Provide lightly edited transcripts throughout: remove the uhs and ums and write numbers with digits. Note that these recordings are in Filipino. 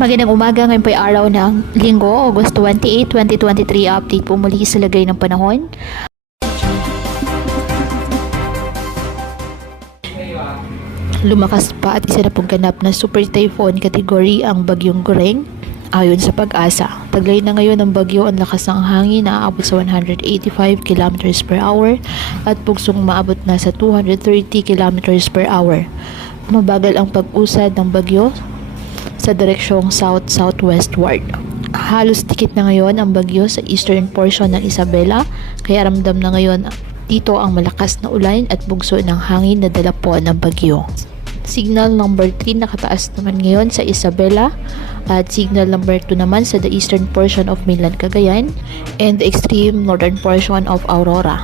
Magandang umaga, ngayon po ay araw ng Linggo, August 28, 2023. Update po muli sa lagay ng panahon. Lumakas pa at isa na pong ganap na super typhoon category ang bagyong Goreng. Ayon sa Pag-asa, taglay na ngayon ng bagyo, ang lakas ng hangin na aabot sa 185 km per hour at pugsong maabot na sa 230 km per hour. Mabagal ang pag-usad ng bagyo sa direksyong south-southwestward. Halos dikit na ngayon ang bagyo sa eastern portion ng Isabela, kaya ramdam na ngayon dito ang malakas na ulan at bugso ng hangin na dala po ng bagyo. Signal number 3 nakataas naman ngayon sa Isabela at signal number 2 naman sa the eastern portion of mainland Cagayan and the extreme northern portion of Aurora.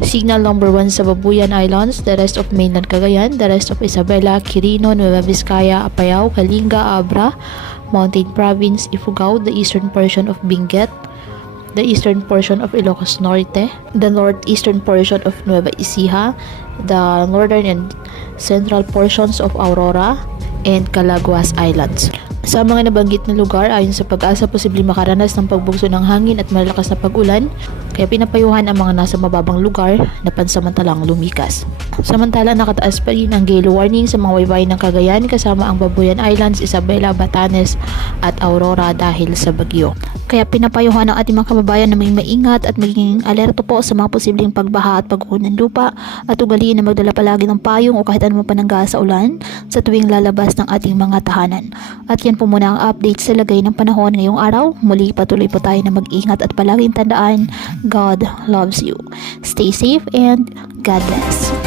Signal number 1 sa Babuyan Islands, the rest of mainland Cagayan, the rest of Isabela, Quirino, Nueva Vizcaya, Apayao, Kalinga, Abra, Mountain Province, Ifugao, the eastern portion of Benguet, the eastern portion of Ilocos Norte, the northeastern portion of Nueva Ecija, the northern and central portions of Aurora, and Calaguas Islands. Sa mga nabanggit na lugar, ayon sa Pag-asa, posibleng makaranas ng pagbugso ng hangin at malakas na pag-ulan, kaya pinapayuhan ang mga nasa mababang lugar na pansamantalang lumikas. Samantala, nakataas pa rin ang gale warning sa mga baybayin ng Cagayan kasama ang Babuyan Islands, Isabela, Batanes at Aurora dahil sa bagyo. Kaya pinapayuhan ang ating mga kababayan na maging maingat at maging alerto po sa mga posibleng pagbaha at pagguho ng lupa at ugaliin na magdala palagi ng payong o kahit anumang panangga sa ulan sa tuwing lalabas ng ating mga tahanan. At yan po muna ang update sa lagay ng panahon ngayong araw. Muli patuloy po tayo na mag-ingat at palaging tandaan, God loves you. Stay safe and God bless.